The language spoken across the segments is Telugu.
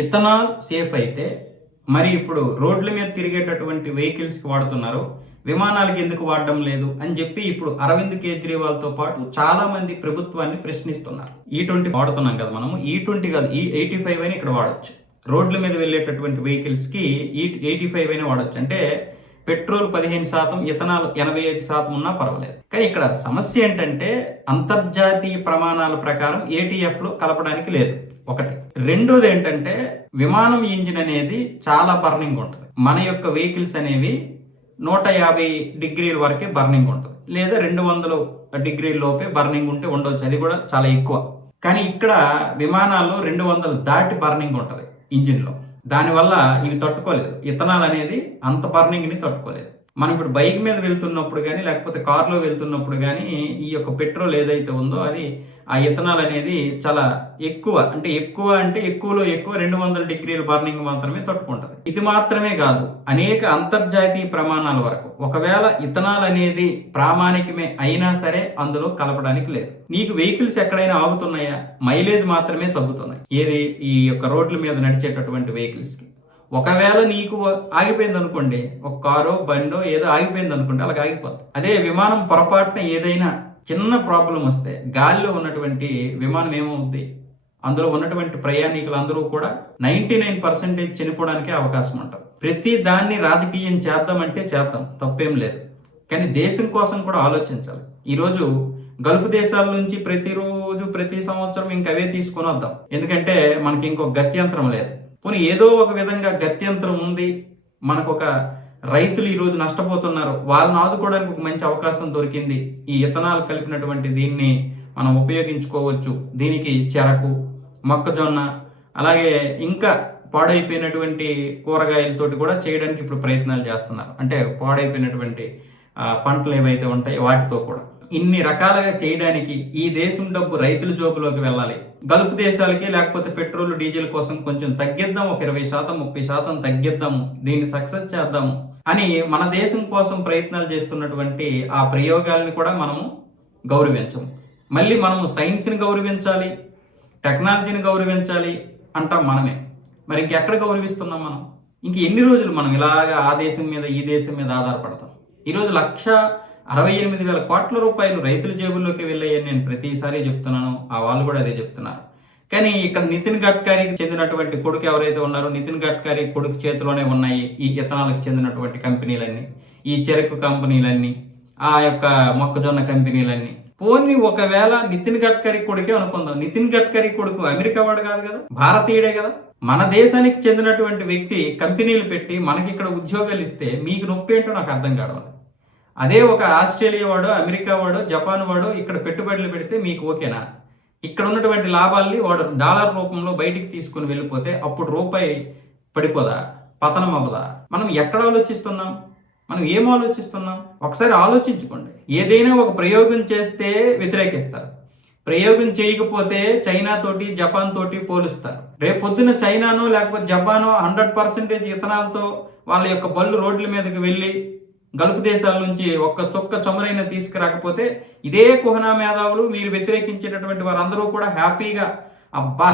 ఇథనాల్ సేఫ్ అయితే మరి ఇప్పుడు రోడ్ల మీద తిరిగేటటువంటి వెహికల్స్కి వాడుతున్నారు, విమానాలకి ఎందుకు వాడడం లేదు అని చెప్పి ఇప్పుడు అరవింద్ కేజ్రీవాల్తో పాటు చాలా మంది ప్రభుత్వాన్ని ప్రశ్నిస్తున్నారు. E20 వాడుతున్నాం కదా మనము, E20 కాదు E85 అయినా ఇక్కడ వాడచ్చు. రోడ్ల మీద వెళ్ళేటటువంటి వెహికల్స్కి E85 అయినా వాడచ్చు. అంటే పెట్రోల్ 15%, ఇథనాల్ 85% ఉన్నా పర్వాలేదు. కానీ ఇక్కడ సమస్య ఏంటంటే అంతర్జాతీయ ప్రమాణాల ప్రకారం ATFలో కలపడానికి లేదు ఒకటి. రెండోది ఏంటంటే విమానం ఇంజిన్ అనేది చాలా బర్నింగ్ ఉంటుంది. మన యొక్క వెహికల్స్ అనేవి 150 డిగ్రీల వరకే బర్నింగ్ ఉంటుంది, లేదా 200 డిగ్రీల లోపే బర్నింగ్ ఉంటే ఉండవచ్చు, అది కూడా చాలా ఎక్కువ. కానీ ఇక్కడ విమానాల్లో 200 దాటి బర్నింగ్ ఉంటుంది ఇంజిన్లో. దానివల్ల ఇవి తట్టుకోలేదు, ఇథనాల్ అనేది అంత బర్నింగ్ని తట్టుకోలేదు. మనం ఇప్పుడు బైక్ మీద వెళ్తున్నప్పుడు కానీ లేకపోతే కార్లో వెళ్తున్నప్పుడు కానీ ఈ యొక్క పెట్రోల్ ఏదైతే ఉందో అది ఆ ఇథనాల్ అనేది చాలా ఎక్కువ, అంటే ఎక్కువలో ఎక్కువ 200 డిగ్రీల బర్నింగ్ మాత్రమే తట్టుకుంటుంది. ఇది మాత్రమే కాదు, అనేక అంతర్జాతీయ ప్రమాణాల వరకు ఒకవేళ ఇథనాల్ అనేది ప్రామాణికమే అయినా సరే అందులో కలపడానికి లేదు. నీకు వెహికల్స్ ఎక్కడైనా ఆగుతున్నాయా? మైలేజ్ మాత్రమే తగ్గుతున్నాయి. ఏది? ఈ యొక్క రోడ్ల మీద నడిచేటటువంటి వెహికల్స్కి. ఒకవేళ నీకు ఆగిపోయింది అనుకోండి, ఒక కారో బండో ఏదో ఆగిపోయింది అనుకోండి, అలాగ ఆగిపోతుంది. అదే విమానం పొరపాటున ఏదైనా చిన్న ప్రాబ్లం వస్తే గాలిలో ఉన్నటువంటి విమానం ఏమవుద్ది, అందులో ఉన్నటువంటి ప్రయాణికులు అందరూ కూడా 99% చనిపోవడానికి అవకాశం ఉంటుంది. ప్రతి దాన్ని రాజకీయం చేద్దామంటే చేద్దాం, తప్పేం లేదు. కానీ దేశం కోసం కూడా ఆలోచించాలి. ఈరోజు గల్ఫ్ దేశాల నుంచి ప్రతిరోజు ప్రతి సంవత్సరం ఇంకవే తీసుకొని వద్దాం, ఎందుకంటే మనకి ఇంకొక గత్యంతరం లేదు. పోనీ ఏదో ఒక విధంగా గత్యంతరం ఉంది, మనకు ఒక రైతులు ఈరోజు నష్టపోతున్నారు, వాళ్ళని ఆదుకోవడానికి ఒక మంచి అవకాశం దొరికింది. ఈ ఇథనాల్ కలిపినటువంటి దీన్ని మనం ఉపయోగించుకోవచ్చు. దీనికి చెరకు, మొక్కజొన్న, అలాగే ఇంకా పాడైపోయినటువంటి కూరగాయలతోటి కూడా చేయడానికి ఇప్పుడు ప్రయత్నాలు చేస్తున్నారు. అంటే పాడైపోయినటువంటి పంటలు ఏవైతే ఉంటాయో వాటితో కూడా ఇన్ని రకాలుగా చేయడానికి ఈ దేశం డబ్బు రైతుల జోబులోకి వెళ్ళాలి. గల్ఫ్ దేశాలకి లేకపోతే పెట్రోల్ డీజిల్ కోసం కొంచెం తగ్గిద్దాం, ఒక 20% 30% తగ్గిద్దాము, దీన్ని సక్సెస్ చేద్దాము అని మన దేశం కోసం ప్రయత్నాలు చేస్తున్నటువంటి ఆ ప్రయోగాలను కూడా మనము గౌరవించము. మళ్ళీ మనము సైన్స్ని గౌరవించాలి, టెక్నాలజీని గౌరవించాలి అంటాం మనమే. మరి ఇంకెక్కడ గౌరవిస్తున్నాం మనం? ఇంక ఎన్ని రోజులు మనం ఇలాగా ఆ దేశం మీద ఈ దేశం మీద ఆధారపడతాం? ఈరోజు 1,68,000 కోట్ల రూపాయలు రైతుల జేబుల్లోకి వెళ్ళాయని నేను ప్రతిసారి చెప్తున్నాను, ఆ వాళ్ళు కూడా అదే చెప్తున్నారు. కానీ ఇక్కడ నితిన్ గడ్కరీకి చెందినటువంటి కొడుకు ఎవరైతే ఉన్నారో, నితిన్ గడ్కరీ కొడుకు చేతిలోనే ఉన్నాయి ఈ ఇథనాల్కి చెందినటువంటి కంపెనీలన్నీ, ఈ చెరకు కంపెనీలన్నీ, ఆ యొక్క మొక్కజొన్న కంపెనీలన్నీ. పోనీ ఒకవేళ నితిన్ గడ్కరీ కొడుకే అనుకుందాం, నితిన్ గడ్కరీ కొడుకు అమెరికా వాడు కాదు కదా, భారతీయుడే కదా. మన దేశానికి చెందినటువంటి వ్యక్తి కంపెనీలు పెట్టి మనకి ఇక్కడ ఉద్యోగాలు ఇస్తే మీకు నొప్పి ఏంటో నాకు అర్థం కావడం. అదే ఒక ఆస్ట్రేలియా వాడో, అమెరికా వాడో, జపాన్ వాడో ఇక్కడ పెట్టుబడులు పెడితే మీకు ఓకేనా? ఇక్కడ ఉన్నటువంటి లాభాల్ని వాడు డాలర్ రూపంలో బయటికి తీసుకుని వెళ్ళిపోతే అప్పుడు రూపాయి పడిపోదా, పతనం అవ్వదా? మనం ఎక్కడ ఆలోచిస్తున్నాం? మనం ఏం ఆలోచిస్తున్నాం? ఒకసారి ఆలోచించుకోండి. ఏదైనా ఒక ప్రయోగం చేస్తే వ్యతిరేకిస్తారు, ప్రయోగం చేయకపోతే చైనా తోటి జపాన్ తోటి పోలుస్తారు. రేపొద్దున చైనానో లేకపోతే జపానో 100% ఇథనాల్తో వాళ్ళ యొక్క బళ్ళు రోడ్ల మీదకి వెళ్ళి గల్ఫ్ దేశాల నుంచి ఒక్క చొక్క చమురైనా తీసుకురాకపోతే ఇదే కుహనా మేధావులు, మీరు వ్యతిరేకించేటటువంటి వారందరూ కూడా హ్యాపీగా అబ్బా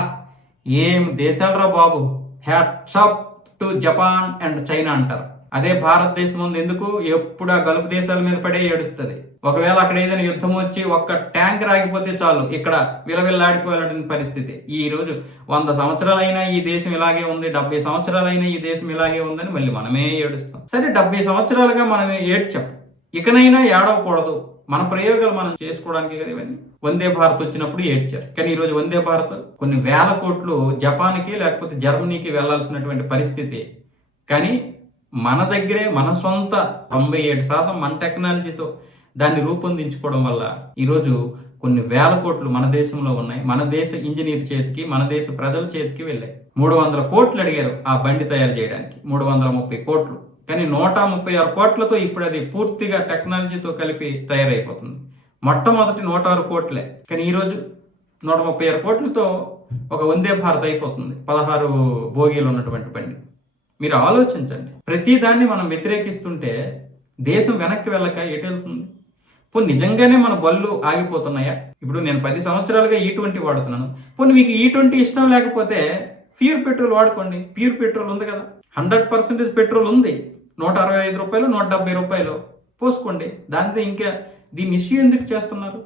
ఏం దేశాలరా బాబు, hats off to Japan and China అంటారు. అదే భారతదేశం ఉంది ఎందుకు ఎప్పుడు ఆ గల్ఫ్ దేశాల మీద పడే ఏడుస్తుంది. ఒకవేళ అక్కడ ఏదైనా యుద్ధం వచ్చి ఒక్క ట్యాంక్ రాగిపోతే చాలు ఇక్కడ విలవిల్లాడిపోవాలని పరిస్థితి. ఈ రోజు 100 సంవత్సరాలైనా ఈ దేశం ఇలాగే ఉంది, 70 సంవత్సరాలైనా ఈ దేశం ఇలాగే ఉందని మళ్ళీ మనమే ఏడుస్తాం. సరే 70 సంవత్సరాలుగా మనమే ఏడ్చాం, ఇకనైనా ఏడవకూడదు, మన ప్రయోగాలు మనం చేసుకోవడానికి కదా ఇవన్నీ. వందే భారత్ వచ్చినప్పుడు ఏడ్చారు, కానీ ఈరోజు వందే భారత్ కొన్ని వేల కోట్లు జపాన్కి లేకపోతే జర్మనీకి వెళ్లాల్సినటువంటి పరిస్థితి. కానీ మన దగ్గరే మన సొంత 97% మన టెక్నాలజీతో దాన్ని రూపొందించుకోవడం వల్ల ఈరోజు కొన్ని వేల కోట్లు మన దేశంలో ఉన్నాయి. మన దేశ ఇంజనీర్ చేతికి, మన దేశ ప్రజల చేతికి వెళ్ళాయి. 300 కోట్లు అడిగారు ఆ బండి తయారు చేయడానికి, 330 కోట్లు. కానీ 136 కోట్లతో ఇప్పుడు అది పూర్తిగా టెక్నాలజీతో కలిపి తయారైపోతుంది. మొట్టమొదటి 106 కోట్లే, కానీ ఈరోజు 136 కోట్లతో ఒక వందే భారత్ అయిపోతుంది, 16 బోగీలు ఉన్నటువంటి బండి. మీరు ఆలోచించండి. ప్రతి దాన్ని మనం వ్యతిరేకిస్తుంటే దేశం వెనక్కి వెళ్ళక ఎటు వెళ్తుంది? పోనీ నిజంగానే మన బళ్ళు ఆగిపోతున్నాయా? ఇప్పుడు నేను 10 సంవత్సరాలుగా E20 వాడుతున్నాను. పోనీ మీకు E20 ఇష్టం లేకపోతే ప్యూర్ పెట్రోల్ వాడుకోండి. ప్యూర్ పెట్రోల్ ఉంది కదా, 100% పెట్రోల్ ఉంది. 165 రూపాయలు, 170 రూపాయలు పోసుకోండి. దాంతో ఇంకా దీన్ని ఇష్యూ ఎందుకు చేస్తున్నారు?